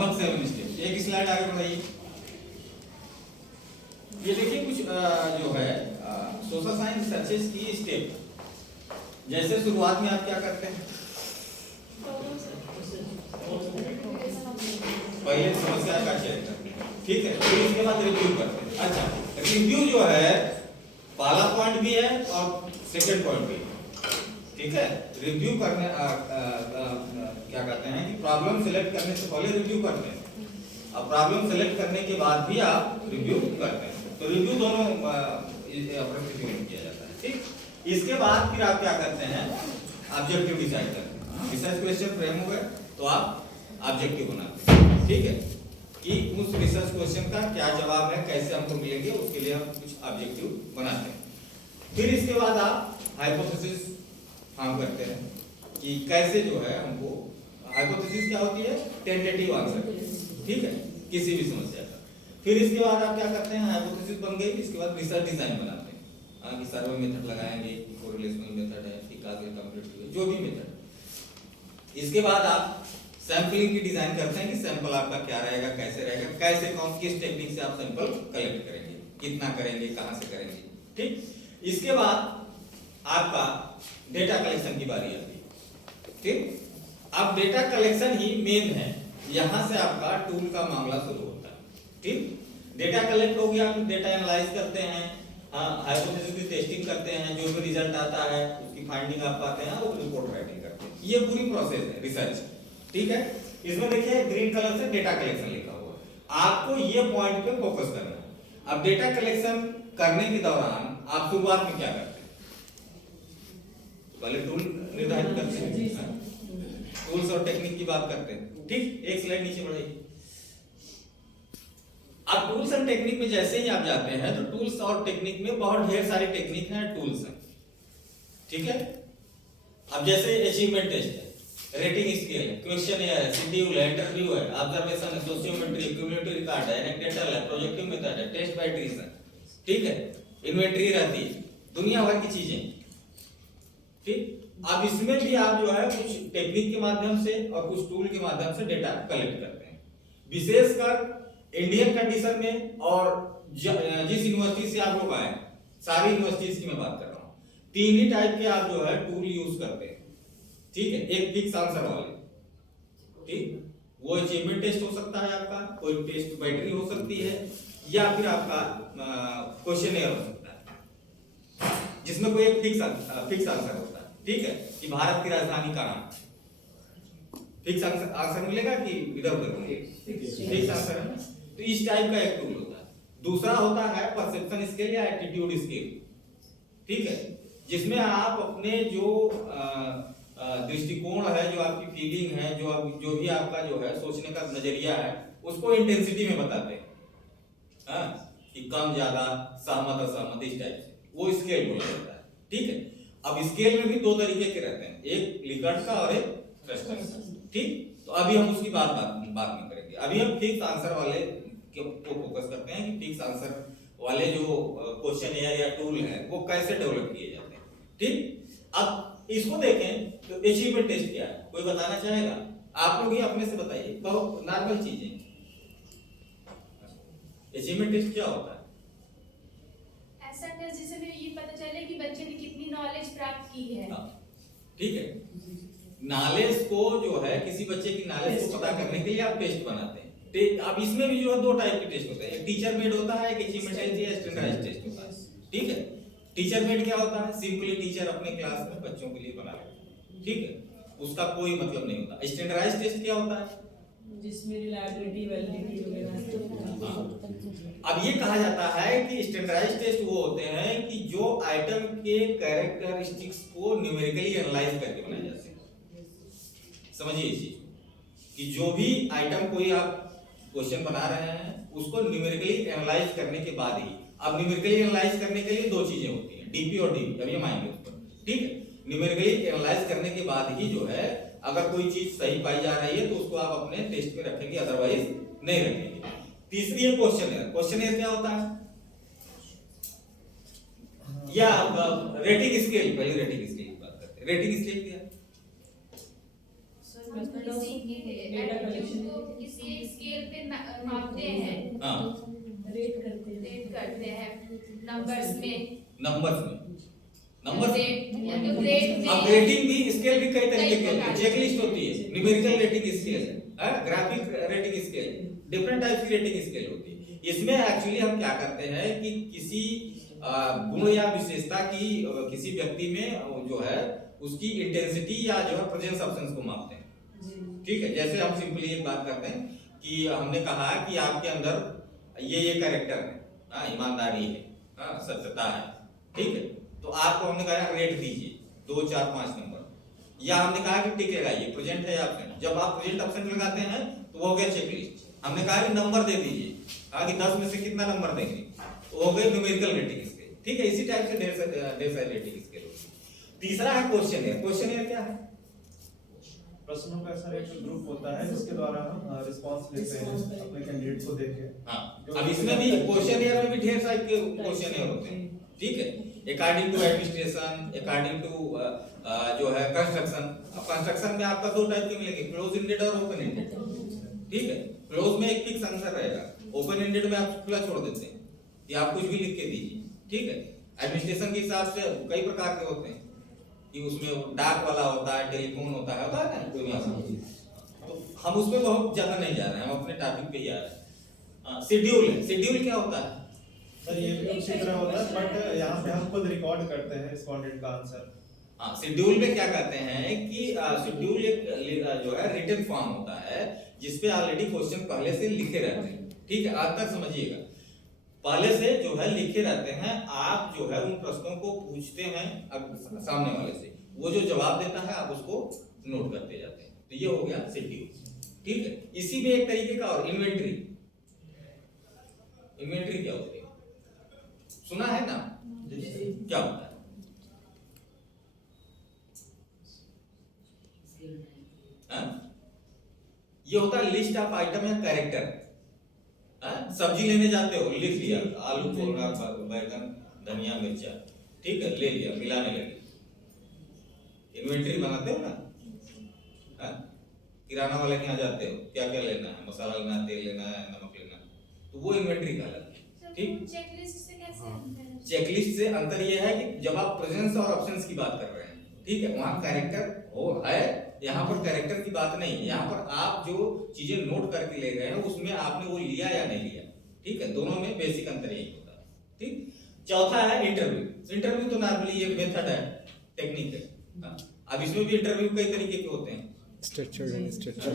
लगभग 7 स्टेप। एक स्लाइड आगे बढ़ाइए। ये देखिए कुछ जो है सोशल साइंस रिसर्चेस की स्टेप। जैसे शुरुआत में आप क्या करते हैं, पहले समस्या का चयन करते हैं, ठीक है, फिर इसके बाद रिव्यू करते हैं। अच्छा, रिव्यू जो है पहला पॉइंट भी है और सेकंड पॉइंट भी है, ठीक है। रिव्यू करने क्या कहते हैं कि प्रॉब्लम सिलेक्ट करने से पहले रिव्यू करते हैं, अब प्रॉब्लम सिलेक्ट करने के बाद भी आप रिव्यू करते हैं। तो रिव्यू दोनों परिस्थितियों में किया जाता है, ठीक। इसके बाद फिर आप क्या करते हैं, ऑब्जेक्टिव डिसाइड करते हैं। रिसर्च क्वेश्चन फ्रेम हो गए तो आप ऑब्जेक्टिव बनाते हैं, ठीक है, कि उस रिसर्च क्वेश्चन का क्या जवाब है, कैसे हमको मिलेंगे, उसके लिए हम कुछ ऑब्जेक्टिव बनाते हैं। फिर इसके बाद आप हाइपोथेसिस फॉर्म करते हैं कि कैसे जो है हमको, हाइपोथेसिस क्या होती है, टेंटेटिव आंसर, ठीक है, किसी भी समस्या का। फिर इसके बाद आप क्या करते हैं, हाइपोथेसिस बन गई, इसके बाद रिसर्च डिजाइन बनाते हैं कि सर्वे मेथड लगाएंगे, कोरिलेशनल मेथड है, फिकास कंपैरेटिव, जो भी मेथड। इसके बाद आप सैंपलिंग की डिजाइन करते हैं कि सैंपल आपका क्या रहेगा, कैसे रहेगा, कैसे कौन किस टेक्निक से आप सैंपल कलेक्ट करेंगे, कितना करेंगे, कहां से करेंगे, ठीक। इसके बाद आपका डेटा कलेक्शन की बारी आती है, ठीक। अब डेटा कलेक्शन ही मेन है, यहां से आपका टूल का मामला शुरू होता है, ठीक। डेटा कलेक्ट हो गया, डेटा एनालाइज करते हैं, हाइपोथेसिस की टेस्टिंग करते हैं, जो भी रिजल्ट आता है उसकी फाइंडिंग आप पाते हैं और रिपोर्ट राइटिंग करते हैं। ये पूरी प्रोसेस है रिसर्च, ठीक है। इसमें देखिए ग्रीन कलर से डेटा कलेक्शन लिखा हुआ है, आपको ये पॉइंट पे फोकस करना है। अब डेटा कलेक्शन करने के दौरान आप शुरुआत में क्या करते हैं, पहले टूल निर्धारित करते हैं, टूल्स और टेक्निक की बात करते हैं, ठीक। एक स्लाइड नीचे बढ़ाइए। अब टूल्स एंड टेक्निक में जैसे ही आप जाते हैं तो टूल्स और टेक्निक में बहुत ढेर सारी टेक्निक हैं, टूल्स हैं, ठीक है। अब जैसे अचीवमेंट टेस्ट है, रेटिंग स्केल है, क्वेश्चनएयर है, शेड्यूल है, इंटरव्यू है, ऑब्जर्वेशन है, सोशियोमेट्री, क्यूमुलेटिव रिकॉर्ड है, एनेक्डोटल है, प्रोजेक्टिव मेथड है, टेस्ट बाय ट्रीजन, ठीक है, इन्वेंटरी रहती है, दुनिया भर की चीजें, ठीक। अब इसमें भी आप जो है कुछ टेक्निक के माध्यम से और कुछ टूल के माध्यम से डेटा कलेक्ट करते हैं। विशेषकर इंडियन कंडीशन में और जिस यूनिवर्सिटी से आप लोग आए, सारी यूनिवर्सिटीज की मैं बात कर रहा हूँ, तीन ही टाइप के आप जो है टूल यूज करते हैं, ठीक है। एक फिक्स आंसर वाले, ठीक, वो अचीवमेंट टेस्ट हो सकता है आपका, कोई टेस्ट बैटरी हो सकती है, या फिर आपका क्वेश्चनएयर हो सकता है जिसमें कोई एक फिक्स आंसर होता है, ठीक है, कि भारत की राजधानी का नाम, फिक्स आंसर मिलेगा कि इधर उधर, फिक्स आंसर है। तो इस टाइप का एक टूल होता है। दूसरा होता है परसेप्शन स्केल या एटीट्यूड स्केल, ठीक है, जिसमें आप अपने जो दृष्टिकोण है, जो आपकी फीलिंग है, जो भी आपका जो है सोचने का नजरिया है, उसको इंटेंसिटी में बताते हैं, कि कम ज्यादा, सहमत असहमत, इस टाइप से, वो स्केल बोला जाता है, ठीक है। अब स्केल में भी दो तरीके के रहते हैं, एक लिकर्ट का और एक थ्रस्टर का, ठीक। तो अभी हम उसकी बात में करेंगे। अभी हम फिक्स आंसर वाले को फोकस करते हैं कि फिक्स आंसर वाले जो क्वेश्चनएयर या टूल है वो कैसे डेवलप किए जाते हैं, ठीक। अब इसको देखें तो अचीवमेंट टेस्ट क्या है, कोई बताना चाहेगा? आप लोग ही अपने से बताइए, बहुत नॉर्मल चीज है। अचीवमेंट टेस्ट क्या होता है? ऐसा टेस्ट जिसमें ये पता चले कि बच्चे ने कितनी नॉलेज प्राप्त की है, ठीक है। नॉलेज को जो है, किसी बच्चे की नॉलेज को पता करने के लिए आप टेस्ट बनाते हैं। अब इसमें भी जो है दो टाइप के टेस्ट होते हैं, एक टीचर मेड होता है, एक अचीवमेंट टेस्ट या स्टैंडर्डाइज्ड टेस्ट होता है, ठीक है। टीचर मेड क्या होता है, सिंपली टीचर अपने क्लास में बच्चों के लिए बना रहे हैं, ठीक है, उसका कोई मतलब नहीं होता। स्टैंडर्डाइज्ड टेस्ट क्या होता है, जिसमें रिलायबिलिटी, वैलिडिटी वगैरह। अब ये कहा जाता है कि स्टैंडर्डाइज्ड टेस्ट वो होते हैं कि जो आइटम के कैरेक्टरिस्टिक्स को न्यूमेरिकली एनालाइज करके बनाए जाते हैं। समझिए इस चीज कि जो भी आइटम कोई आप क्वेश्चन बना रहे हैं उसको न्यूमेरिकली एनालाइज करने के बाद ही, अब न्यूमेरिकली एनालाइज करने के लिए दो चीजें होती हैं, डीपी और डीवी, अभी हम आएंगे उस पर, ठीक है। न्यूमेरिकली एनालाइज करने के बाद ही जो है अगर कोई चीज सही पाई जा रही है तो उसको आप अपने टेस्ट में रखेंगे, अदरवाइज नहीं रखेंगे। तीसरी है क्वेश्चनएयर। क्वेश्चनएयर क्या होता है, या रेटिंग स्केल, पहले रेटिंग स्केल की बात करते हैं। रेटिंग स्केल क्या है? किसी एक मापते हैं, हाँ रेट करते हैं। रेट करते हैं नंबर्स में, नंबर्स में, नंबर्स रेट या तो ग्रेड में, अब रेटिंग भी स्केल भी कई तरीके की होती है, प्रकार की। चेकलिस्ट होती है, न्यूमेरिकल रेटिंग स्केल है, graphic rating scale, different type की रेटिंग स्केल होती है। इसमें एक्चुअली हम क्या करते हैं कि किसी गुण या विशेषता की किसी व्यक्ति में जो है उसकी इंटेंसिटी या जो है प्रेजेंस ऑप्शंस को मापते हैं। ठीक है, जैसे हम सिंपली एक बात करते हैं कि हमने कहा कि आपके अंदर ये कैरेक्टर है, हाँ ईमानदारी है, हाँ सत्यता है, ठीक है, तो आपको हमने कहा रेट दीजिए 2 4 5 नंबर, या हमने कहा कि टिक लगाइए, प्रेजेंट है या एब्सेंट। जब आप प्रेजेंट एब्सेंट लगाते हैं तो वो हो गया चेकलिस्ट। हमने कहा कि नंबर दे दीजिए, कहा कि 10 में से कितना नंबर देंगे, तो हो गए न्यूमेरिकल रेटिंग स्केल। ठीक है, इसी टाइप से ढेर सारी रेटिंग स्केल होती है। तीसरा है क्वेश्चनियर। क्वेश्चनियर क्या है? प्रश्नों का ऐसा एक ग्रुप होता है जिसके द्वारा हम रिस्पांस लेते हैं अपने कैंडिडेट को देख के। हाँ, अब इसमें भी क्वेश्चनियर में भी ढेर सारे क्वेश्चनियर होते हैं। ठीक है, according to administration, according to जो है कंस्ट्रक्शन। अब कंस्ट्रक्शन में आपका 2 टाइप के मिलेंगे, क्लोज एंडेड और ओपन एंडेड। ठीक है, क्लोज में एक फिक्स आंसर रहेगा, ओपन एंडेड में आप खुला छोड़ देते हैं कि आप कुछ भी लिख के दीजिए। ठीक है, एडमिनिस्ट्रेशन के हिसाब से कई प्रकार के होते हैं कि उसमें डाक वाला होता है, टेलीफोन होता है ना दुनिया में। तो हम उसमें बहुत ज्यादा नहीं जा रहे हैं, हम अपने टॉपिक पे ही आ रहे हैं। शेड्यूल है, शेड्यूल क्या होता है? सर ये भी उसी तरह होता है, बट यहाँ पे हम खुद रिकॉर्ड करते हैं रिस्पोंडेंट का आंसर। हाँ, शेड्यूल में क्या कहते हैं कि शेड्यूल एक जो है रिटन फॉर्म होता है जिसपे ऑलरेडी क्वेश्चन पहले से लिखे रहते हैं। ठीक है, आज तक समझिएगा, पहले से जो है लिखे रहते हैं। आप जो है उन प्रश्नों को पूछते हैं सामने वाले से, वो जो जवाब देता है आप उसको नोट करते जाते हैं। तो ये हो गया शेड्यूल। ठीक है, इसी में एक तरीके का और इन्वेंटरी। इन्वेंटरी क्या होती है? सुना है ना? क्या होता है? हाँ? ये होता है लिस्ट ऑफ आइटम या कैरेक्टर। सब्जी लेने जाते हो, लिख लिया आलू, कोहरा, बैगन, धनिया, मिर्चा, ठीक है, ले लिया, मिलाने लगे। इन्वेंटरी बनाते हो ना? किराना वाले के यहाँ जाते हो, क्या क्या लेना है, मसाला लेना है, तेल लेना है, नमक लेना है, तो वो इन्वेंटरी कहलाती है। ठीक, चेकलिस्ट से कैसे अंतर है? चेकलिस्ट से अंतर यह है कि जब आप प्रेजेंस और ऑप्शंस की बात कर रहे हैं, ठीक है, वहां कैरेक्टर हो है, यहाँ पर कैरेक्टर की बात नहीं है। यहाँ पर आप जो चीजें नोट करके ले गए हैं उसमें आपने वो लिया या नहीं लिया। ठीक है, दोनों में बेसिक अंतर यही होता है। ठीक, चौथा है इंटरव्यू। इंटरव्यू तो नॉर्मली एक मेथड है, टेक्निक है। हाँ, अब इसमें भी इंटरव्यू कई तरीके के होते हैं, स्ट्रक्चर्ड एंड स्ट्रक्चर्ड।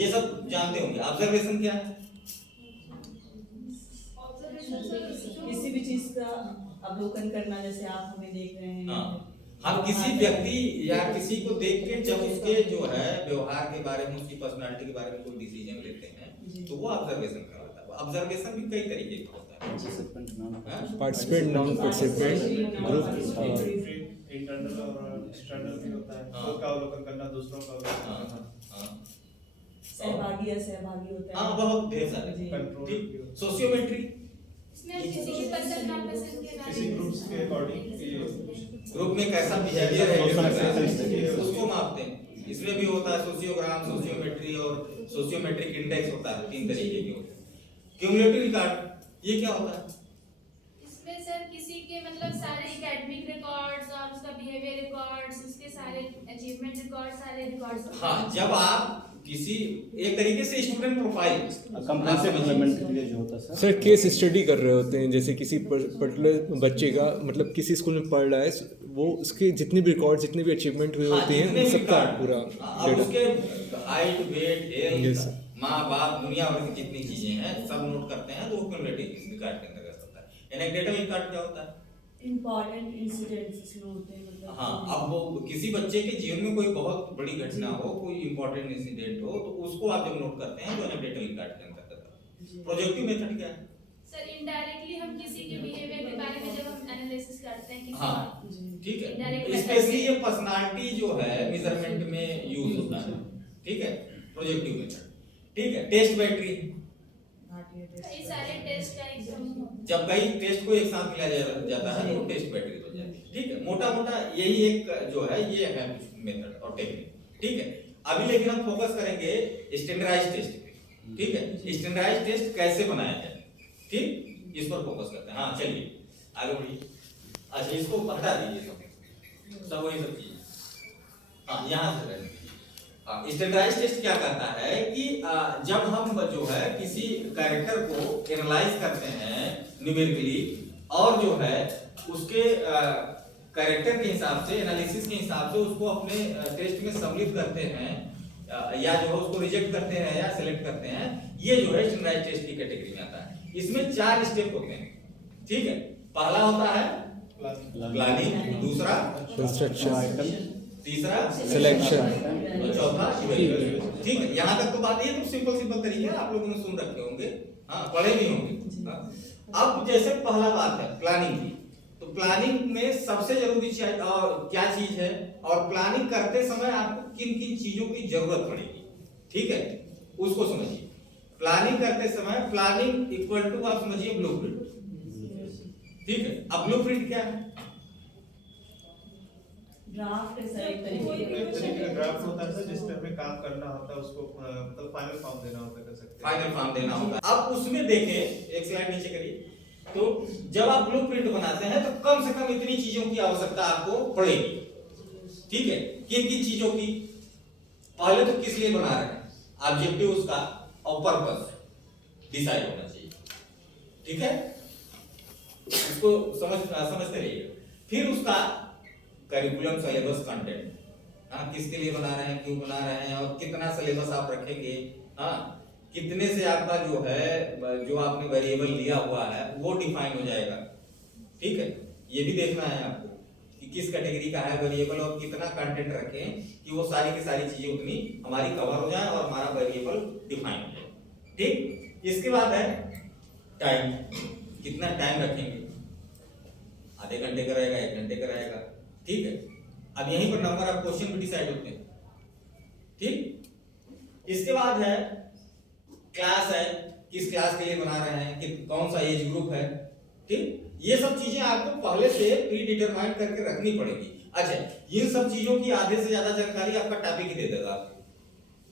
ये सब जानते होंगे। ऑब्जर्वेशन क्या है? किसी भी चीज का अवलोकन करना, जैसे आप हमें देख रहे हैं। हाँ, हम किसी व्यक्ति या किसी को देख के जब उसके जो है व्यवहार के बारे में, उसकी पर्सनालिटी के बारे में कोई डिसीजन लेते हैं तो वो ऑब्जर्वेशन कहलाता है। ऑब्जर्वेशन भी कई तरीके का होता है। Participant, non participant, group. Internal और एक्सटर्नल भी होता है, खुद का अवलोकन करना, दूसरों का अवलोकन करना। सहभागी या सहभागी होता है। हाँ, बहुत ढेर सारे। कंट्रोल ठीक, सोशियोमेट्री, इसमें हम किसी की पसंद नापसंद के बारे किसी में ग्रुप्स के अकॉर्डिंग ग्रुप में कैसा बिहेवियर है उसको मापते हैं। इसमें भी होता है सोशियोग्राम, सोशियोमेट्री और सोशियोमेट्रिक इंडेक्स होता है। 3 तरीके के होते हैं। क्यूमुलेटिव रिकॉर्ड, ये क्या होता है? इसमें सर किसी के मतलब सारे एकेडमिक रिकॉर्ड्स और उसका बिहेवियर रिकॉर्ड्स, उसके सारे अचीवमेंट रिकॉर्ड, सारे रिकॉर्ड्स। हाँ, जब आप किसी एक तरीके से स्टूडेंट प्रोफाइल डेवलपमेंट के लिए जो होता है सर, केस स्टडी कर रहे होते हैं, जैसे किसी पर्टिकुलर बच्चे का, मतलब किसी स्कूल में पढ़ रहा है, वो उसके जितने भी रिकॉर्ड, जितने भी अचीवमेंट हुए होते हैं, उन सबका पूरा अब उसके हाइट, वेट, हेल्थ, Yes. माँ बाप, दुनिया भर की जितनी चीजें हैं सब नोट करते हैं, तो वो क्यूमुलेटिव रिकॉर्ड के अंतर्गत होता है। एनेक्डोटल रिकॉर्ड क्या होता है? इम्पोर्टेंट इंसिडेंट्स इसमें होते हैं, मतलब। हाँ, अब वो किसी बच्चे के जीवन में कोई बहुत बड़ी घटना हो, कोई इंपॉर्टेंट इंसिडेंट हो, तो उसको आप जब नोट करते हैं तो एनेक्डोटल रिकॉर्ड के अंतर्गत आता है। प्रोजेक्टिव मेथड क्या है? सर इनडायरेक्टली हम किसी के बिहेवियर के बारे में जब हम एनालिसिस करते हैं किसी हाँ, ठीक है, Indirect method स्पेशली से। ये पर्सनालिटी जो है मेजरमेंट में यूज होता है। ठीक है, प्रोजेक्टिव मेथड। ठीक है, टेस्ट बैटरी, कई सारे टेस्ट का एक जब कई टेस्ट को एक साथ मिलाया जाता है तो टेस्ट बैटरी हो जाती है। ठीक है, मोटा मोटा यही एक जो है ये है मेथड और टेक्निक। ठीक है, अभी लेकिन हम फोकस करेंगे स्टैंडर्डाइज्ड टेस्ट पे। ठीक है, स्टैंडर्डाइज टेस्ट कैसे बनाया जाए, ठीक, इस पर फोकस करते हैं। हाँ चलिए आगे बढ़िए। अच्छा इसको हटा दीजिए सब वही सब चीजें। हाँ यहाँ से करें। हाँ स्टैंडर्डाइज टेस्ट क्या करता है कि जब हम जो है किसी कैरेक्टर को एनालाइज करते हैं न्यूमेरिकली और जो है उसके कैरेक्टर के हिसाब से एनालिसिस के हिसाब से उसको अपने टेस्ट में सम्मिलित करते हैं या जो है उसको रिजेक्ट करते हैं या सिलेक्ट करते हैं, ये जो है स्टैंडर्डाइज टेस्ट की कैटेगरी में आता है। इसमें 4 स्टेप होते हैं, ठीक है। पहला होता है प्लानिंग, दूसरा कंस्ट्रक्शन, तीसरा सिलेक्शन और चौथा इवैल्यूएशन, ठीक है। यहाँ तक तो बात ये तो सिंपल तरीके हैं, आप लोगों ने सुन रखे होंगे, हाँ पढ़े भी होंगे। हाँ। अब जैसे पहला बात है प्लानिंग की, तो प्लानिंग में सबसे जरूरी क्या चीज है और प्लानिंग करते समय आपको किन किन चीजों की जरूरत पड़ेगी, ठीक है, उसको समझिए। प्लानिंग करते समय प्लानिंग इक्वल टू आप समझिए ब्लूप्रिंट, ठीक है। अब ब्लूप्रिंट क्या है? ड्राफ्ट ऐसा एक एक तरीके तरीके का ड्राफ्ट होता है जिस पे हमें काम करना होता है, उसको मतलब फाइनल फॉर्म देना होता है, कर सकते हैं फाइनल फॉर्म देना होगा। अब उसमें देखें, एक स्लाइड नीचे करिए, तो जब आप ब्लूप्रिंट बनाते हैं तो कम से कम इतनी चीजों की आवश्यकता आपको पड़ेगी, ठीक है। किन किन चीजों की? पहले तो किस लिए बना रहे हैं, ऑब्जेक्टिव उसका और पर्पस डिसाइड होना चाहिए, ठीक है, इसको समझते रहिए। फिर उसका करिकुलम, सिलेबस, कंटेंट, हाँ किसके लिए बना रहे हैं, क्यों बना रहे हैं और कितना सिलेबस आप रखेंगे, हाँ कितने से आपका जो है जो आपने वेरिएबल लिया हुआ है वो डिफाइन हो जाएगा, ठीक है। ये भी देखना है आपको कि किस कैटेगरी का है वेरिएबल और कितना कंटेंट रखें कि वो सारी की सारी चीजें उतनी हमारी कवर हो जाए और हमारा वेरिएबल डिफाइन हो जाए, ठीक। इसके बाद है टाइम, कितना टाइम रखेंगे, आधे घंटे का रहेगा, 1 घंटे का रहेगा, ठीक है। अब यहीं पर नंबर ऑफ क्वेश्चन भी डिसाइड होते हैं, ठीक। इसके बाद है क्लास है, किस क्लास के लिए बना रहे हैं, कि कौन सा एज ग्रुप है, ठीक। ये सब चीजें आपको पहले से प्री डिटरमाइन करके रखनी पड़ेगी। अच्छा इन सब चीजों की आधे से ज्यादा जानकारी आपका टॉपिक ही दे देगा,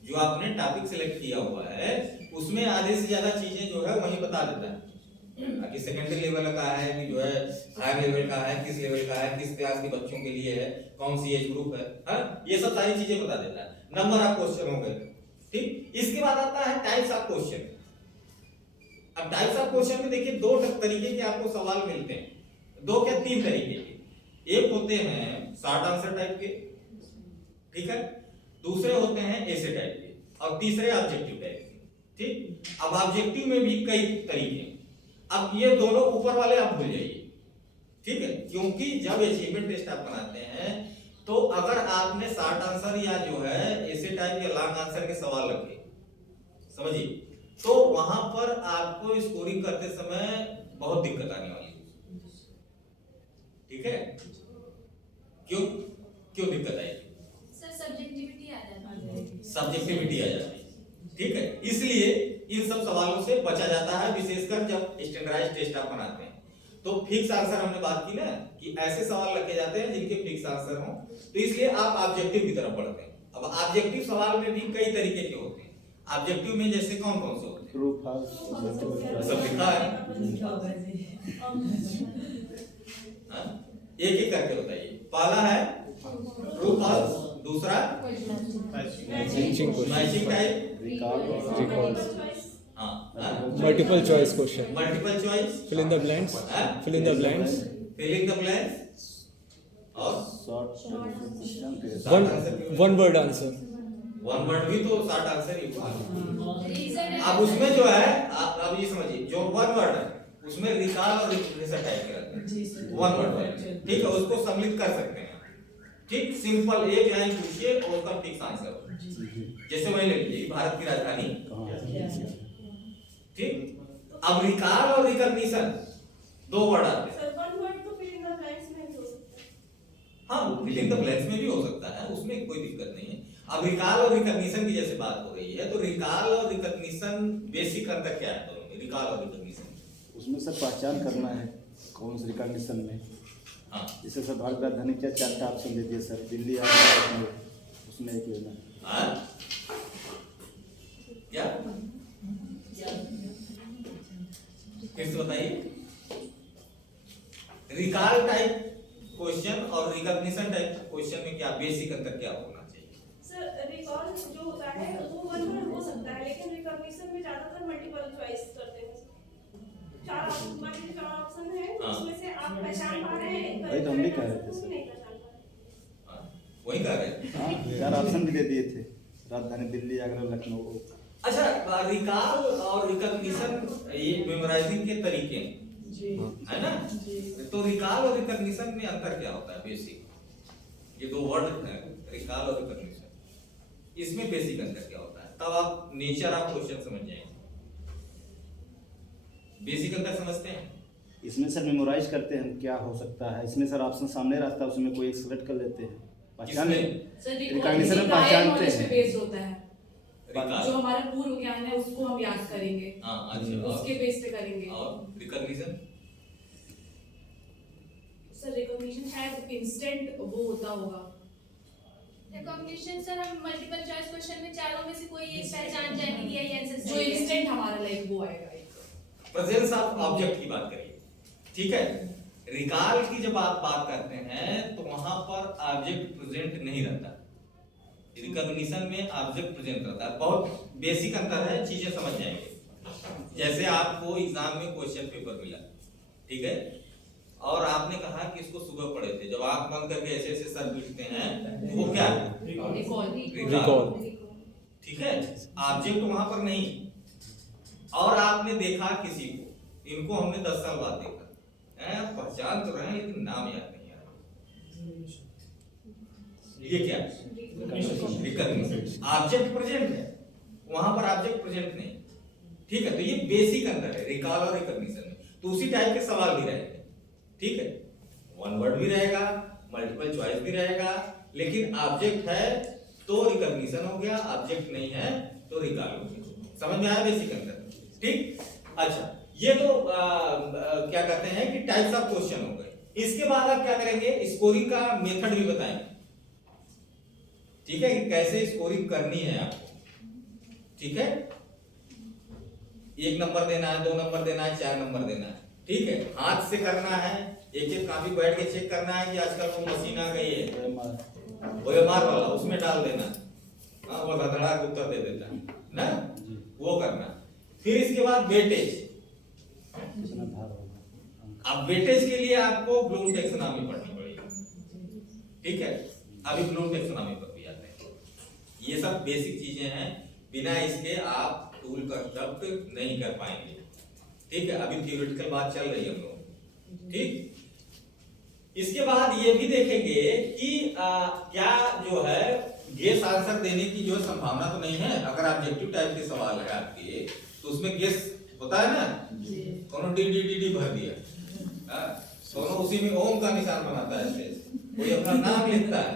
जो आपने टॉपिक सिलेक्ट किया हुआ है उसमें आधे से ज्यादा चीजें जो है वही बता देता है कि सेकेंडरी लेवल का है कि जो है हायर लेवल का है, किस लेवल का है, किस क्लास के बच्चों के लिए है, कौन सी एज ग्रुप है, हाँ ये सब सारी चीजें बता देता है। नंबर ऑफ क्वेश्चन हो गए, ठीक। इसके बाद आता है टाइप्स ऑफ क्वेश्चन। अब टाइप्स ऑफ क्वेश्चन में देखिए 2 तरीके के आपको सवाल मिलते हैं, 2 क्या 3 तरीके के। एक होते हैं शॉर्ट आंसर टाइप के, ठीक है, दूसरे होते हैं ऐसे टाइप के और तीसरे ऑब्जेक्टिव टाइप के, ठीक। अब ऑब्जेक्टिव में भी कई तरीके हैं। अब ये दोनों ऊपर वाले आप भूल जाइए, ठीक है, क्योंकि जब अचीवमेंट टेस्ट आप बनाते हैं तो अगर आपने शॉर्ट आंसर या जो है ऐसे टाइप या लॉन्ग आंसर के सवाल रखे, समझिए, तो वहां पर आपको स्कोरिंग करते समय बहुत दिक्कत आने वाली है, ठीक है। क्यों दिक्कत आएगी? सर सब्जेक्टिविटी आ जाती है, सब्जेक्टिविटी आ जाती है, ठीक है। इसलिए इन सब सवालों से बचा जाता है, विशेषकर जब स्टैंडर्डाइज्ड टेस्ट आप बनाते हैं। तो फिक्स आंसर हमने बात की ना कि ऐसे सवाल रखे जाते हैं जिनके फिक्स आंसर हो, तो इसलिए आप ऑब्जेक्टिव की तरफ बढ़ते हैं। अब ऑब्जेक्टिव सवाल में भी कई तरीके के होते हैं। ऑब्जेक्टिव में जैसे कौन कौन से होते हैं? ट्रू फॉल्स, सब लिखा है, हाँ? एक एक करके बताइए। पहला है ट्रू फॉल्स, दूसरा मैचिंग टाइप, रिकॉर्ड, हाँ multiple choice question, multiple choice, fill in the blanks, fill in the blanks, filling the blanks और one word answer. One word भी तो शॉर्ट आंसर ही हुआ। रीजन अब उसमें जो है अब ये समझिए, जो वन वर्ड है उसमें रिकॉल और रिफ्रेशर टाइप के रहते हैं, वन वर्ड, ठीक है, उसको सम्मिलित कर सकते हैं, ठीक। सिंपल एक लाइन पूछिए और उसका फिक्स आंसर, जैसे वही ले लीजिए भारत की राजधानी, ठीक। अब रिकॉल और रिकॉग्निशन 2 वर्ड आते हैं, हाँ फिल इन द ब्लैंक्स में भी हो सकता है, उसमें कोई दिक्कत नहीं है। अब रिकॉल और रिकॉग्निशन की जैसे बात हो रही है, तो रिकॉल और रिकॉग्निशन बेसिक अंतर क्या है दोनों में, रिकॉल और रिकॉग्निशन? उसमें सर पहचान करना है कौन से रिकॉग्निशन में, हाँ जैसे सर भारत राजधानी क्या 4टा ऑप्शन दे दिए सर, दिल्ली आ उसमें एक लेना है। हाँ क्या फिर से बताइए, रिकॉल टाइप क्वेश्चन और रिकॉग्निशन टाइप क्वेश्चन में क्या बेसिक अंतर क्या होना चाहिए? सर रिकॉल जो होता है वो वन वर्ड हो सकता है, लेकिन रिकॉग्निशन में ज्यादातर मल्टीपल चॉइस करते हैं। चार ऑप्शन है, हाँ। उसमें से आप पहचान पा रहे हैं, वही तो हम भी कह रहे थे सर। नहीं पहचान पा रहे। हाँ, वही कह रहे हैं। हाँ, 4 ऑप्शन भी दे दिए थे, राजधानी दिल्ली, आगरा, लखनऊ। अच्छा, रिकॉल और रिकॉग्निशन ये मेमोराइजिंग के तरीके हैं, जी है ना? जी तो रिकॉल और रिकॉग्निशन में अंतर क्या होता है बेसिक? ये दो वर्ड है, रिकॉल और रिकॉग्निशन, इसमें बेसिक अंतर क्या होता है? तब आप नेचर ऑफ क्वेश्चन समझ जाएंगे। बेसिक अंतर समझते हैं? इसमें सर मेमोराइज करते हैं क्या हो सकता है, इसमें सर ऑप्शन सामने रहता है, उसमें कोई एक सेलेक्ट कर लेते हैं, पहचान इसमें सर रिकॉग्निशन में पहचानते हैं। बेस्ड होता है, रिकॉल, जो हमारा पूर्व ज्ञान है उसको हम याद करेंगे, हाँ अच्छा, उसके बेस पे करेंगे। और रिकॉग्निशन सर रिकॉग्निशन शायद इंस्टेंट वो होता होगा। रिकॉग्निशन सर हम मल्टीपल चॉइस क्वेश्चन में चारों में से कोई एक पहचान जाएगी कि यही आंसर जो सही है। इंस्टेंट हमारा लाइक वो आएगा एक। प्रेजेंस ऑफ ऑब्जेक्ट की बात करिए, ठीक है? रिकॉल की जब आप बात करते हैं तो वहां पर ऑब्जेक्ट प्रेजेंट नहीं रहता, रिकॉग्निशन में ऑब्जेक्ट प्रेजेंट रहता है। बहुत बेसिक अंतर है, चीजें समझ जाएंगे। जैसे आपको एग्जाम में क्वेश्चन पेपर मिला, ठीक है, और आपने कहा कि इसको सुबह पढ़े थे, जब आंख बंद करके ऐसे ऐसे सर पीटते हैं तो वो क्या है? रिकॉल। ठीक है, ऑब्जेक्ट वहां पर नहीं। और आपने देखा किसी को, इनको हमने 10 साल बाद देखा है, पहचान तो रहे हैं लेकिन नाम याद नहीं आ रहा, ये क्या है? रिकॉग्निशन। ऑब्जेक्ट प्रेजेंट है, वहां पर ऑब्जेक्ट प्रेजेंट नहीं, ठीक है? तो ये बेसिक अंतर है रिकॉल और रिकॉग्निशन में। तो उसी टाइप के सवाल भी रहेंगे, ठीक है? वन वर्ड भी रहेगा, मल्टीपल चॉइस भी रहेगा, लेकिन ऑब्जेक्ट है तो रिकॉग्निशन हो गया, ऑब्जेक्ट नहीं है तो रिकॉल हो गया। समझ में आया बेसिक अंतर? ठीक, अच्छा, ये तो क्या कहते हैं कि टाइप्स ऑफ क्वेश्चन हो गए। इसके बाद आप क्या करेंगे? स्कोरिंग का मेथड भी बताएंगे, ठीक है, कि कैसे स्कोरिंग करनी है आपको, ठीक है? 1 नंबर देना है, 2 नंबर देना है, 4 नंबर देना है, ठीक है? हाथ से करना है, एक एक कॉपी बैठ के चेक करना है कि आजकल वो मशीन आ गई है OMR वाला, उसमें डाल देना, हाँ, वो धड़ाधड़ के उत्तर दे देता है ना, वो करना। फिर इसके बाद वेटेज। कितना भार होगा। अब वेटेज के लिए आपको ब्लूम टैक्सोनॉमी पढ़नी पड़ेगी, ठीक है? अभी ब्लूम टैक्सोनॉमी पर भी आते हैं। ये सब बेसिक चीजें हैं, बिना इसके आप टूल कंस्ट्रक्ट नहीं कर पाएंगे, ठीक है? अभी थ्योरेटिकल बात चल रही है हम लोग, ठीक? इसके बाद ये भी देखेंगे कि क्या जो है गेस आंसर देने की जो संभावना तो नहीं है। अगर ऑब्जेक्टिव टाइप के सवाल है आपके तो उसमें गेस होता है ना, कोनो डी भर दिया, कोनो उसी में ओम का निशान बनाता है, ऐसे कोई अपना नाम लिखता है,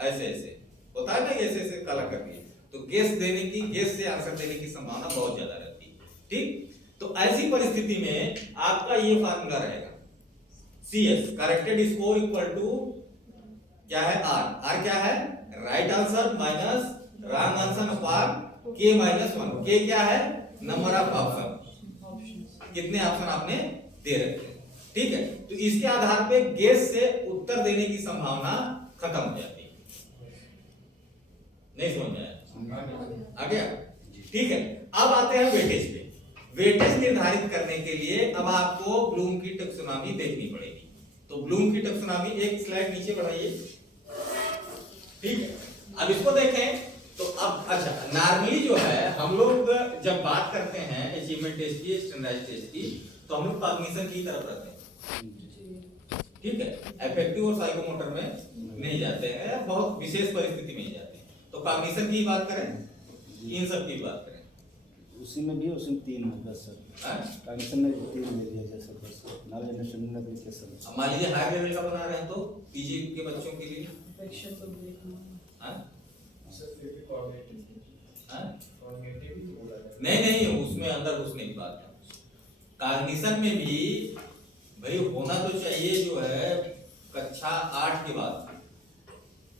ऐसे ऐसे होता है ना, ऐसे ऐसे काला कर दिया, तो गेस से आंसर देने की संभावना बहुत ज्यादा रहती है, ठीक? तो ऐसी परिस्थिति में आपका ये फार्मूला रहेगा, CS corrected score equal to क्या है? R क्या है? Right answer minus wrong answer upon K minus 1। K क्या है? नंबर ऑफ ऑप्शन, कितने ऑप्शन आपने दे रखे हैं, ठीक है? तो इसके आधार पे गेस से उत्तर देने की संभावना खत्म हो जाती है। नहीं समझ में आया? आ गया? ठीक है, अब आते हैं वेटेज पे। वेटेज निर्धारित करने के लिए अब आपको ब्लूम की टैक्सोनॉमी देखनी पड़ेगी। तो ब्लूम की टैक्सोनॉमी, एक स्लाइड नीचे बढ़ाइए, ठीक है? अब इसको देखें तो अब अच्छा, नॉर्मली जो है हम लोग जब बात करते हैं अचीवमेंट टेस्ट की, स्टैंडर्डाइज्ड टेस्ट की, तो हम लोग कॉग्निशन की तरफ रहते हैं, ठीक है? अफेक्टिव और साइकोमोटर में नहीं जाते हैं, बहुत विशेष परिस्थिति में ही जाते हैं। तो कॉग्निशन की बात करें, इन सब की बात करें, उसी में भी, उसमें 3 है बस सर। कॉग्निशन में 3 ले लिया जाए सर, बस नॉलेज अंडरस्टैंडिंग एप्लीकेशन। अब मान लीजिए हाई लेवल का बना रहे हैं तो पीजी के बच्चों के लिए अपेक्षा को देखना। नहीं, उसमें अंदर घुसने की बात है। कॉग्निशन में भी भाई होना तो चाहिए जो है कक्षा 8 के बाद,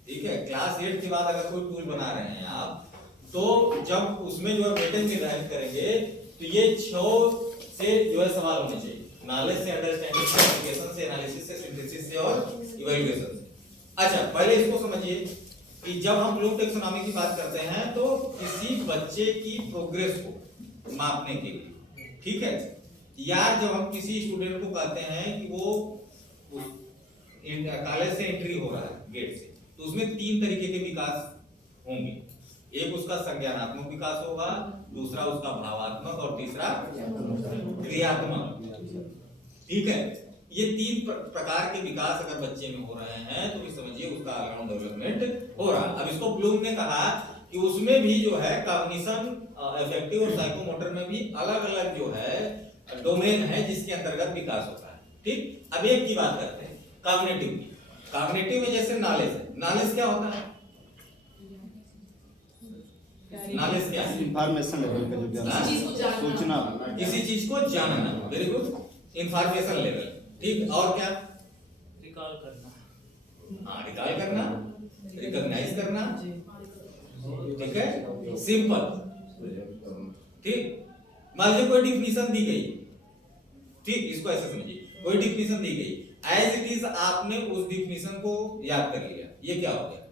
ठीक है? क्लास 8 के बाद अगर कोई टूल बना रहे हैं आप, तो जब उसमें जो है वेटेज निर्धारित करेंगे तो ये 6 से जो है सवाल होने चाहिए, नॉलेज से, अंडरस्टैंडिंग से, एप्लीकेशन से, एनालिसिस से, सिंथेसिस से और इवैल्यूएशन से। अच्छा, पहले इसको समझिए कि जब हम ब्लूम टैक्सोनॉमी की बात करते हैं तो किसी बच्चे की प्रोग्रेस को मापने के लिए, ठीक है, या जब हम किसी स्टूडेंट को कहते हैं कि वो कॉलेज से एंट्री हो रहा है गेट से, तो उसमें 3 तरीके के विकास होंगे। एक उसका संज्ञानात्मक विकास होगा, दूसरा उसका भावात्मक और तीसरा क्रियात्मक, ठीक है। ये 3 प्रकार के विकास अगर बच्चे में हो रहे हैं तो भी समझिए उसका ऑलराउंड डेवलपमेंट हो रहा है। अब इसको ब्लूम ने कहा कि उसमें भी जो है कॉग्निशन, अफेक्टिव और साइकोमोटर में भी अलग अलग जो है डोमेन है जिसके अंतर्गत विकास होता है, ठीक। अब एक की बात करते हैं, कॉग्निटिव की। कॉग्निटिव में जैसे नॉलेज है, नॉलेज क्या होता है? नॉलेज क्या है? इंफॉर्मेशन लेवल का जो ज्ञान, चीज को जानना, सूचना, किसी चीज को जानना, वेरी गुड, इंफॉर्मेशन लेवल, ठीक। और क्या? रिकॉल करना, हाँ, रिकॉल करना, रिकॉग्नाइज करना, ठीक है, सिंपल, ठीक। मान लीजिए कोई डिफिनीशन दी गई, ठीक, इसको ऐसे समझिए, कोई डिफिनीशन दी गई, एज इट इज आपने उस डिफिनीशन को याद कर लिया, ये क्या हो गया?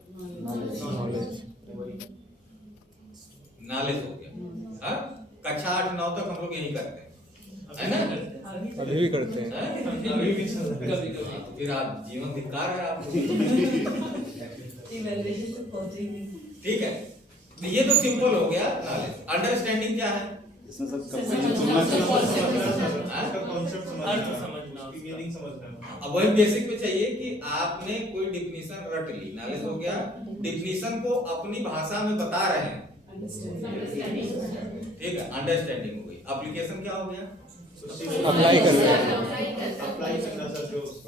नॉलेज हो गया। हाँ, कक्षा 8-9 तक हम लोग यही करते हैं, है ना? अभी भी करते हैं। अभी भी कभी कभी फिर आप जीवन धिक्कार है आपको, इवैल्यूएशन तक पहुंचे ही नहीं। ठीक है। तो ये तो सिंपल हो गया नॉलेज। अंडरस्टैंडिंग क्या है? इसमें सब कॉन्सेप्ट अर्थ समझना, समझना, उसकी मीनिंग समझना। अब वही बेसिक में चाहिए कि आपने कोई डिफिनीशन रट ली, नॉलेज हो गया, डिफिनीशन को अपनी भाषा में बता रहे हैं, ठीक है, अंडरस्टैंडिंग हो गई। एप्लीकेशन क्या हो गया? अप्लाई करना, अप्लाई करना सर,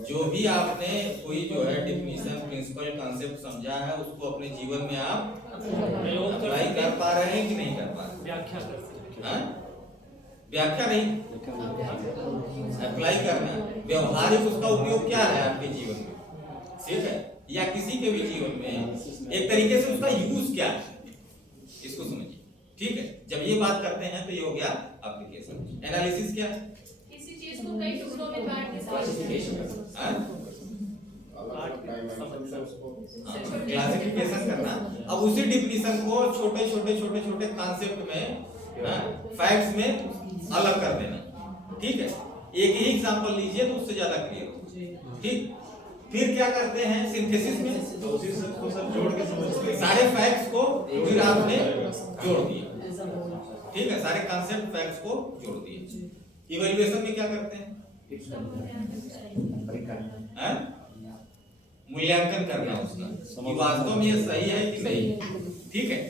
जो भी आपने कोई जो है डिफिनीशन, प्रिंसिपल, कॉन्सेप्ट समझा है उसको अपने जीवन में आप अप्लाई कर पा रहे हैं कि नहीं कर पा रहे? व्याख्या कर सकते हैं। हाँ? व्याख्या नहीं, अप्लाई करना, व्यवहारिक उसका उपयोग क्या है आपके जीवन में, ठीक है, या किसी के भी जीवन में एक तरीके से उसका यूज क्या है, इसको समझिए, ठीक है। जब ये बात करते हैं तो ये हो गया एप्लीकेशन। एनालिसिस क्या? किसी चीज को कई टुकड़ों में बांट के समझना। हाँ? क्लासिफिकेशन करना। अब उसी डिफिनीशन को छोटे छोटे छोटे छोटे कॉन्सेप्ट में, फैक्ट्स में अलग कर देना, ठीक है। एक ही एग्जांपल लीजिए तो उससे ज्यादा क्लियर हो, ठीक। फिर क्या करते हैं सिंथेसिस में? तो उसी सब को सब जोड़ के समझते हैं। सारे फैक्ट्स को फिर आपने जोड़ दिया, ठीक है, सारे कॉन्सेप्ट फैक्ट्स को जोड़ दिए। इवैल्यूएशन में क्या करते हैं? हाँ? मूल्यांकन करना उसका कि वास्तव में ये सही है कि नहीं, ठीक है।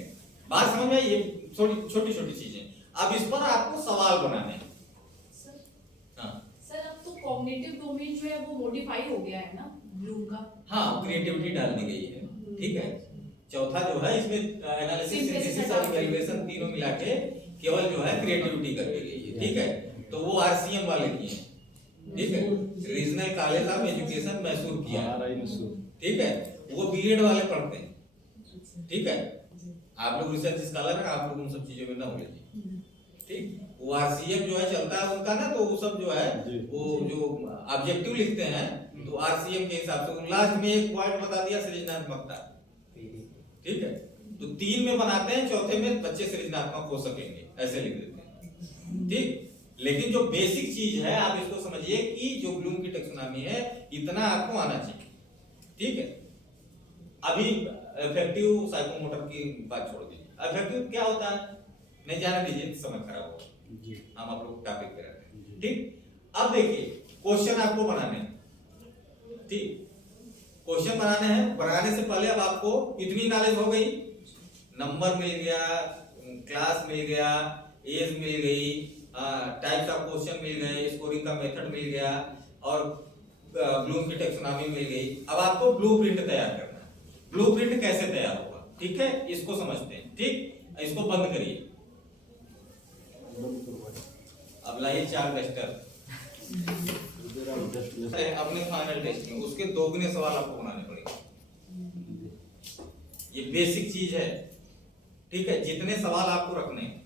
बात समझ में आई? ये छोटी छोटी चीजें। अब इस पर आपको सवाल बनाने हैं। हाँ सर, अब तो कॉग्निटिव डोमेन जो है वो मॉडिफाई हो गया है ना ब्लूम का। हाँ, क्रिएटिविटी डाल दी गई है, ठीक है। चौथा जो है इसमें एनालिसिस, सिंथेसिस और इवैल्यूएशन तीनों मिला के केवल जो है क्रिएटिविटी कर दी गई है, ठीक है। तो वो आरसीएम वाले की है, ठीक है, regional college of education Mysore किया है, ठीक है। वो बीएड वाले पढ़ते हैं, ठीक है। आप लोग रिसर्च स्कॉलर हैं, आप लोग उन सब चीजों में ना हो लीजिए, ठीक। वो आरसीएम जो है चलता है उनका ना, तो वो सब जो है वो जो ऑब्जेक्टिव लिखते हैं तो आरसीएम के हिसाब से लास्ट में एक पॉइंट बता दिया सृजनात्मकता, ठीक है। तो 3 में बनाते हैं, चौथे में बच्चे सृजनात्मक हो सकेंगे, ऐसे लिख देते हैं, ठीक। लेकिन जो बेसिक चीज है आप इसको समझिए कि जो ब्लूम की टैक्सोनॉमी है इतना आपको आना चाहिए, ठीक है। अभी अफेक्टिव साइकोमोटर की बात छोड़ दीजिए, अफेक्टिव क्या होता है नहीं जाने दीजिए, समय खराब होगा, हम आप लोग टॉपिक पे रहते हैं, ठीक। अब देखिए क्वेश्चन आपको बनाने हैं, ठीक। क्वेश्चन बनाने हैं, बनाने से पहले अब आपको इतनी नॉलेज हो गई, नंबर मिल गया, क्लास मिल गया, एज मिल गई, टाइप्स ऑफ क्वेश्चन मिल गए, स्कोरिंग का मेथड मिल गया और ब्लूम की टैक्सोनॉमी मिल गई। अब आपको ब्लूप्रिंट तैयार करना है। ब्लूप्रिंट कैसे तैयार होगा, ठीक है, इसको समझते हैं, ठीक। इसको बंद करिए, अब लाइए 4 डस्टर अपने फाइनल टेस्ट में, उसके 2 गुने सवाल आपको बनाने पड़ेंगे। ये बेसिक चीज है, ठीक है। जितने सवाल आपको रखने हैं,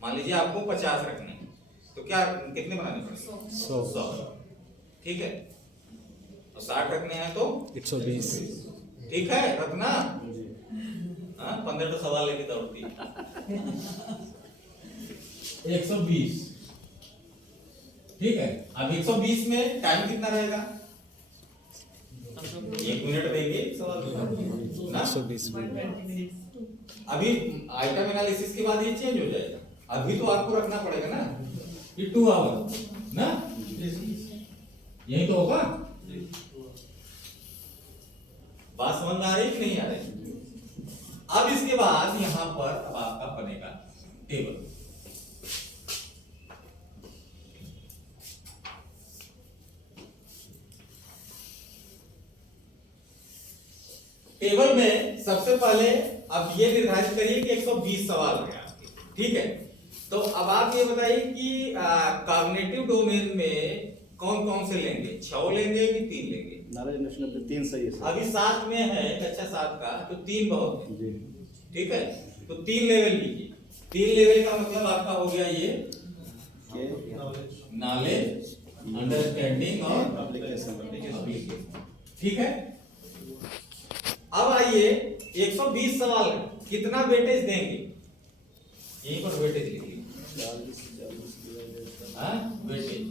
मान लीजिए आपको 50 रखने हैं, तो क्या कितने बनाने पड़ेंगे? 100। ठीक है, और 60 रखने हैं तो 120। ठीक है रखना। हाँ 15 तो सवाल लेके दौड़ती 120। ठीक है, अब 120 में टाइम कितना रहेगा? 1 मिनट देंगे सवाल ना। 120 अभी आइटम एनालिसिस के बाद ये चेंज हो जाएगा। अभी तो आपको रखना पड़ेगा ना कि 2 आवर ना, यही तो होगा। बात समझ में आ रही कि नहीं आ रही? अब इसके बाद यहां पर अब आपका बनेगा टेबल। टेबल में सबसे पहले अब ये निर्धारित करिए कि 120 सवाल है आपके। ठीक है, तो अब आप ये बताइए कि कॉग्निटिव डोमेन में कौन कौन से लेंगे? 6 लेंगे कि 3 लेंगे? नॉलेज नेशनल पे 3 सही है सर। अभी 7 में है, कक्षा 7 का, तो 3 बहुत है। जी ठीक है, तो 3 लेवल लीजिए। 3 लेवल का मतलब आपका हो गया ये नॉलेज, अंडरस्टैंडिंग और एप्लीकेशन। ठीक है, अब आइए 120 सवाल कितना वेटेज देंगे? यहीं पर वेटेज लिखिए। 40 हाँ वेटेज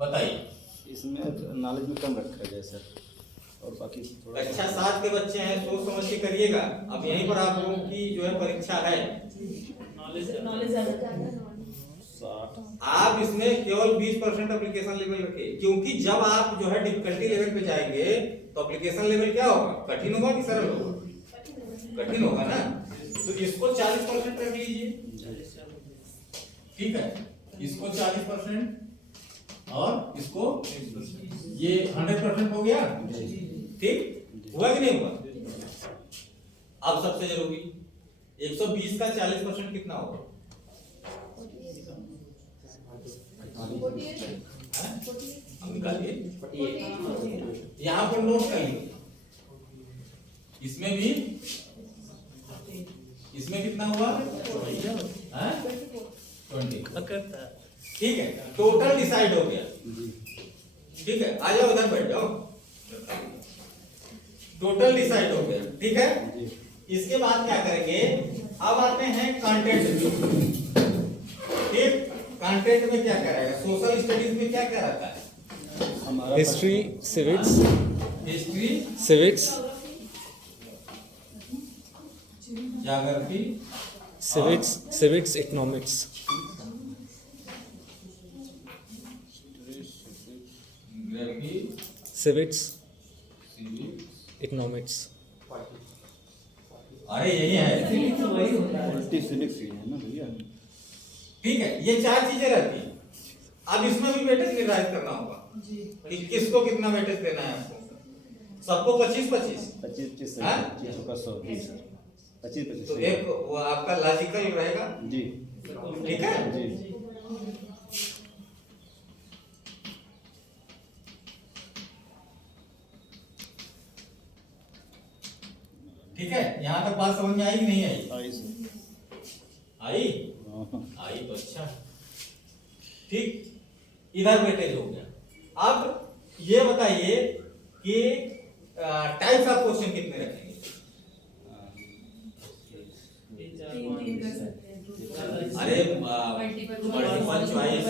बताइए। इसमें नॉलेज में कम रखा जाए सर, और बाकी थोड़ा कक्षा 7 के बच्चे हैं, सोच समझ के करिएगा। अब यहीं पर आप लोगों की जो है परीक्षा है। नॉलेज ज़्यादा। 60 आप इसमें केवल 20% एप्लीकेशन लेवल रखिए, क्योंकि जब आप जो है डिफिकल्टी लेवल पे जाएंगे तो एप्लीकेशन लेवल क्या होगा? कठिन होगा कि सरल होगा? कठिन होगा ना। तो इसको 40% रख लीजिए। ठीक है, इसको 40% और इसको ये 100% हो गया। ठीक हुआ कि नहीं हुआ? अब सबसे जरूरी 120 का 40% कितना होगा? हम निकालिए, यहाँ पर नोट कर लीजिए। इसमें भी, इसमें कितना हुआ? 20। ठीक है, टोटल डिसाइड हो गया। ठीक है, आ जाओ उधर बैठ जाओ। टोटल डिसाइड हो गया। ठीक है, इसके बाद क्या करेंगे? अब आते हैं कंटेंट। ठीक, कंटेंट में क्या क्या रहेगा? सोशल स्टडीज में क्या क्या रहता है? हमारा history, civics, history, civics, geography, civics, economics. Geography, civics, civics. Economics. अरे यही है। पॉलिटी सिविक्स ही है ना भैया। ठीक है, ये 4 चीजें रहती हैं। अब इसमें भी वेटेज निर्धारित करना होगा कि किसको कितना वेटेज देना है आपको। सबको 25-25। 25 हाँ? 25 का 100 जी सर। 25 तो एक वो आपका लॉजिकल रहेगा। जी ठीक है, जी ठीक है। यहाँ तक बात समझ में आई कि नहीं आई? आई सर। आई आई तो अच्छा। ठीक, इधर वेटेज हो गया। अब ये बताइए कि टाइप्स ऑफ क्वेश्चन कितने रखेंगे? अरे मल्टीपल चॉइस,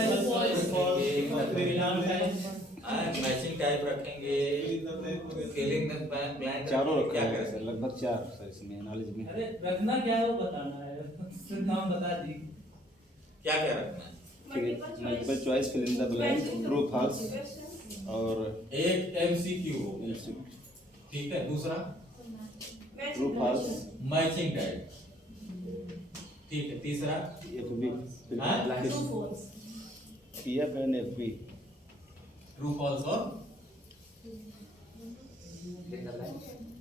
मैचिंग टाइप रखेंगे, फिलिंग द ब्लैंक, चारों क्या रखा है करें? सर, लगभग 4 सर इसमें नॉलेज में। अरे रखना क्या है वो बताना है, सिर्फ नाम बता दी। क्या क्या रखना है? Multiple choice, fill in the blank, true false और एक एमसीक्यू हो गया। ठीक है, दूसरा ट्रू फॉल्स, मैचिंग टाइप। ठीक है, तीसरा एफबी, हाँ? PF and FB, true false और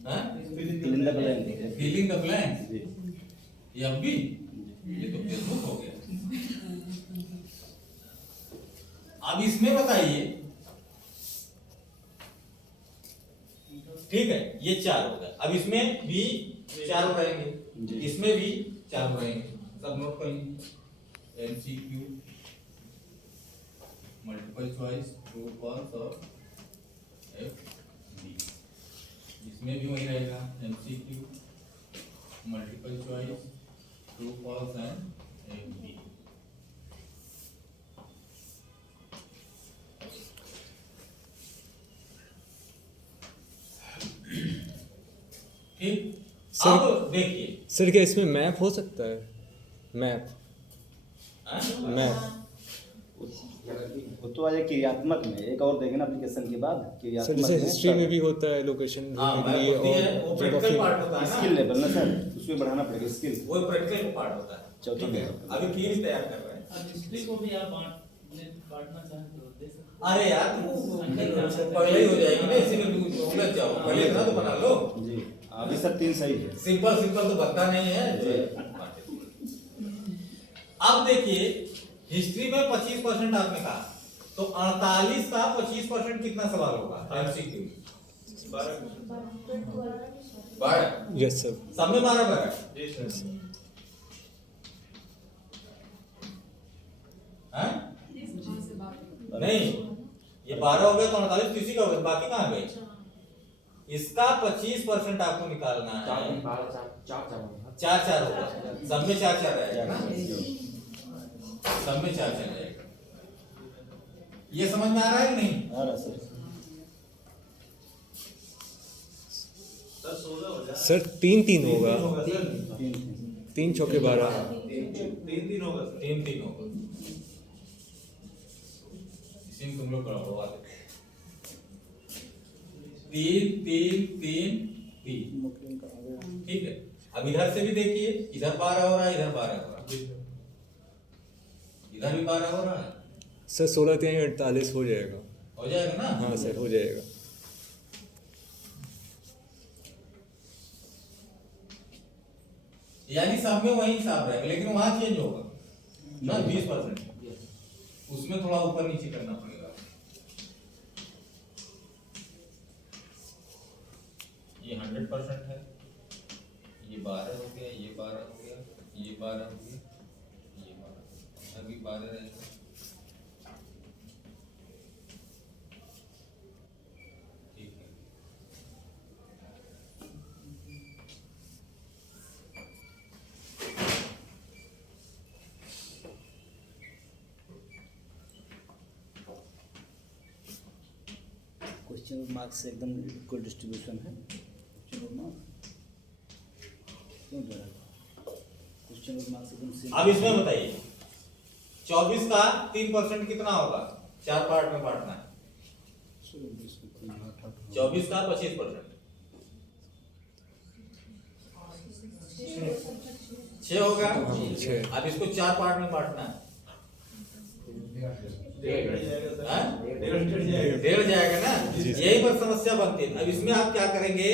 हाँ? Fill in the blank filling the blank. जी ये अब भी, ये तो फेसबुक हो गया। अब इसमें बताइए। ठीक है, ये 4 हो गया। अब इसमें भी 4 रहेंगे, जी। इसमें भी 4 रहेंगे। सब नोट कर लीजिए। MCQ, multiple choice, true false और FD। इसमें भी वही रहेगा, MCQ, multiple choice, true false and FD। ठीक, सर- अब देखिए सर क्या इसमें मैप हो सकता है? मैप मैप वो तो आज क्रियात्मक में एक और देखें ना एप्लीकेशन के बाद सर क्रियात्मक जैसे में हिस्ट्री में भी होता है लोकेशन हाँ, ढूंढने के लिए होती है, वो और प्रैक्टिकल पार्ट होता है स्किल ना, लेवल ना सर, उसमें बढ़ाना पड़ेगा स्किल। वो प्रैक्टिकल पार्ट होता है। चौथा ठीक है, लेवल। अभी थीरी तैयार कर रहे हैं। अब हिस्ट्री को भी आप बांटना चाहें तो दे सकते हैं। अरे यार तू पहले ही हो जाएगी ना, इसी में तू उलझ जाओ, पहले इतना तो बना लो। जी अभी सर 3 सही है। सिंपल सिंपल तो बनता नहीं है। अब देखिए हिस्ट्री में 25% आपने कहा, तो 48 का 25% कितना सवाल होगा? MCQ 12। Yes sir. सब में 12 हैं? नहीं, ये 12 हो गया तो 48 किसी का हो गया, बाकी कहाँ गए? इसका 25% आपको निकालना है। 4 होगा, सब में 4 रहेगा ना, सब में 4 रहेगा। ये समझ में आ रहा है कि नहीं? आ रहा सर। सर 3-3 होगा, 3 चौके 12। 3 होगा सर, 3 होगा। इसी में तुम लोग करवा दो। 3 ठीक है। अब इधर से भी देखिए, इधर 12 हो रहा है, इधर 12 हो रहा है, इधर भी 12 हो रहा है। सर 16-3-48 हो जाएगा। हो जाएगा ना? हाँ सर हो जाएगा। यानी सब में वही हिसाब रहेगा, लेकिन वहां चेंज होगा ना 20%, उसमें थोड़ा ऊपर नीचे करना पड़ेगा। ये 100% है, ये 12 हो गया, ये 12 हो गया, ये 12 हो गया, ये 12, अभी 12 रहेगा। ठीक है, क्वेश्चन मार्क्स से एकदम इक्वल डिस्ट्रीब्यूशन है। क्वेश्चन मार्क्स क्यों बढ़ा? क्वेश्चन मार्क्स एकदम सेम। अब इसमें बताइए 24 का 3% कितना होगा? 4 पार्ट में बांटना है। 24 का 25% 6 होगा। छः। अब इसको 4 पार्ट में बांटना है। हाँ? डेढ़ जाएगा ना, यही पर समस्या बनती है। अब इसमें आप क्या करेंगे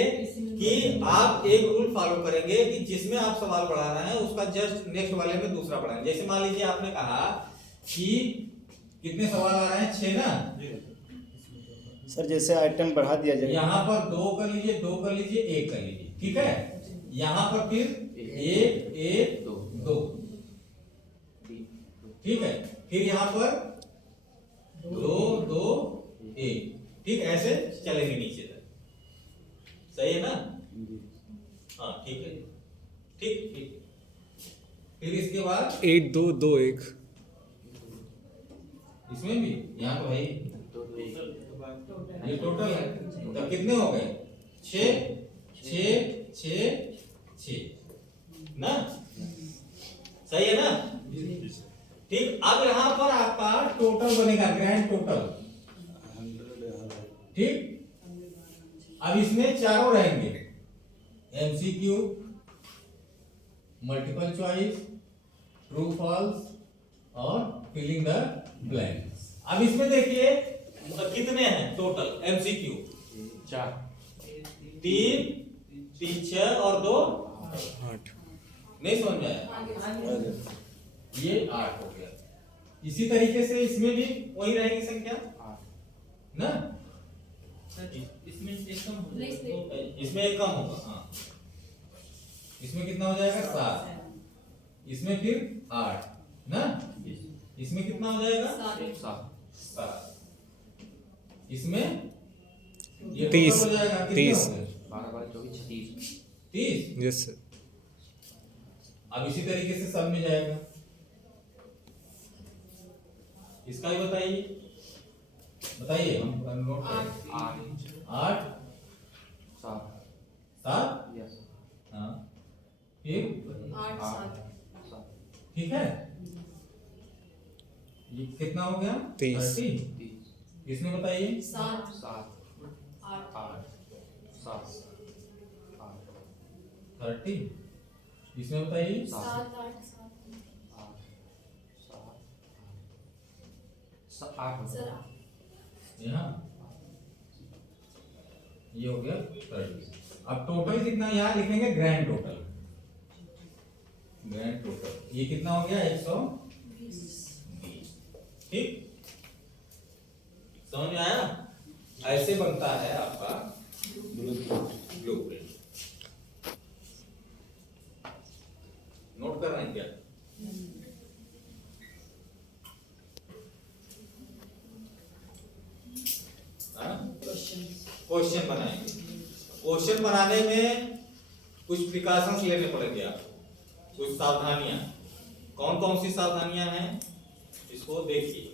कि आप एक रूल फॉलो करेंगे कि जिसमें आप सवाल बढ़ाना है उसका जस्ट नेक्स्ट वाले में दूसरा बढ़ाएंगे। जैसे मान लीजिए आपने कहा कि कितने सवाल आ रहे हैं? 6 ना। सर जैसे आइटम बढ़ा दिया जाए, यहाँ पर 2 कर लीजिए, 2 कर लीजिए, 1 कर लीजिए, ठीक है। यहाँ पर फिर 1 2, ठीक है। फिर यहाँ पर 2 2 1, ठीक, ऐसे चलेंगे नीचे तक। सही है ना? हाँ ठीक है, ठीक ठीक। फिर इसके बाद 8 2 2 1। इसमें भी यहाँ तो है ही, ये टोटल है। तो कितने हो गए? 6 6 6 6 ना, सही है ना? ठीक। अब यहाँ पर आपका टोटल बनेगा, ग्रैंड टोटल, ठीक। अब इसमें चारों रहेंगे, MCQ, multiple choice, true false और फिलिंग द ब्लैंक्स। अब इसमें देखिए कितने हैं टोटल? MCQ 4, 3 3 6 और 2 8। नहीं समझ में आया? ये 8 हो गया। इसी तरीके से इसमें भी वही रहेगी संख्या ना, इसमें एक कम हो जाएगा। इसमें एक कम होगा। हाँ, इसमें कितना हो जाएगा? 7। इसमें फिर 8 ना, इसमें कितना हो जाएगा 7, इसमें ये 30 total हो जाएगा कितना 30 हो गया? 30। Yes sir. अब इसी तरीके से सब में जाएगा, इसका भी बताइए हम नोट करें। 8 7 हाँ, फिर 8 7 ठीक है, ये कितना हो गया 30। 30। इसमें बताइए 7 8 30। इसमें बताइए 7 8 सर यहाँ ये हो गया 30। अब टोटल कितना यहाँ लिखेंगे, ग्रैंड टोटल ये कितना हो गया 120। ठीक, समझ में आया? ऐसे बनता है आपका ब्लूप्रिंट। नोट कर रहे हैं क्या? क्वेश्चन बनाएंगे। क्वेश्चन बनाने में कुछ प्रिकॉशंस लेने पड़ेंगे आपको, कुछ सावधानियां। कौन कौन सी सावधानियां हैं इसको देखिए।